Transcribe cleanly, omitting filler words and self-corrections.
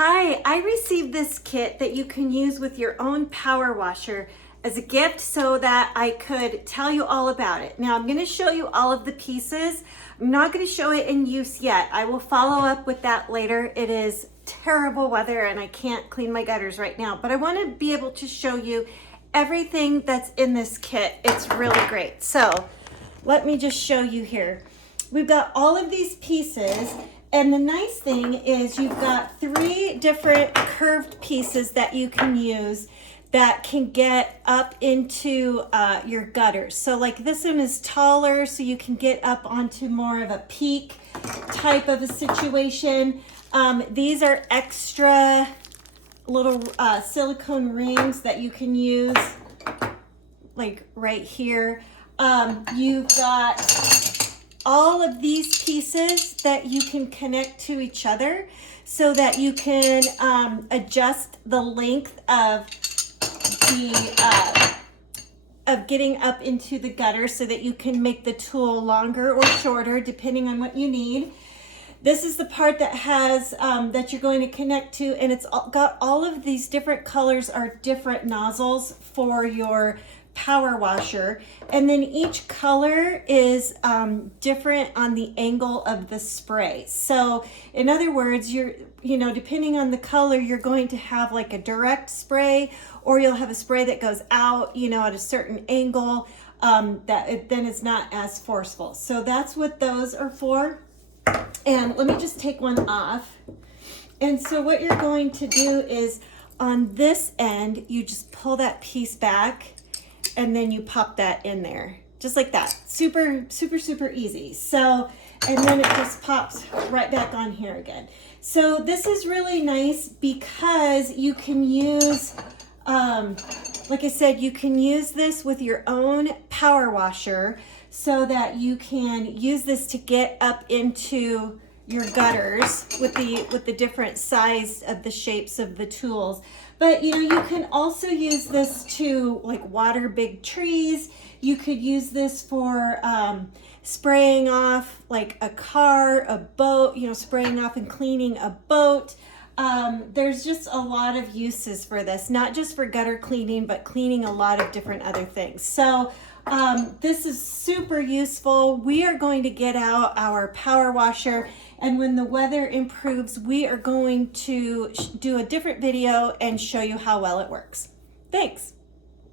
Hi, I received this kit that you can use with your own power washer as a gift so that I could tell you all about it. Now I'm going to show you all of the pieces. I'm not going to show it in use yet. I will follow up with that later. It is terrible weather and I can't clean my gutters right now, but I want to be able to show you everything that's in this kit. It's really great. So let me just show you here. We've got all of these pieces. And the nice thing is you've got 3 different curved pieces that you can use that can get up into your gutters. So like this one is taller, so you can get up onto more of a peak type of a situation. These are extra little silicone rings that you can use like right here. You've got all of these pieces that you can connect to each other so that you can adjust the length of getting up into the gutter so that you can make the tool longer or shorter depending on what you need. This is the part that has that you're going to connect to, and it's got all of these different colors are different nozzles for your power washer, and then each color is different on the angle of the spray. So in other words, depending on the color, you're going to have like a direct spray, or you'll have a spray that goes out at a certain angle then it's not as forceful. So that's what those are for. And let me just take one off. And so what you're going to do is on this end, you just pull that piece back and then you pop that in there, just like that. Super, super, super easy. So, and then it just pops right back on here again. So this is really nice because you can use, like I said, you can use this with your own power washer so that you can use this to get up into your gutters with the different size of the shapes of the tools. But you can also use this to like water big trees. You could use this for spraying off like a car, a boat, spraying off and cleaning a boat. There's just a lot of uses for this, not just for gutter cleaning, but cleaning a lot of different other things. So this is super useful. We are going to get out our power washer, and when the weather improves, we are going to do a different video and show you how well it works. Thanks.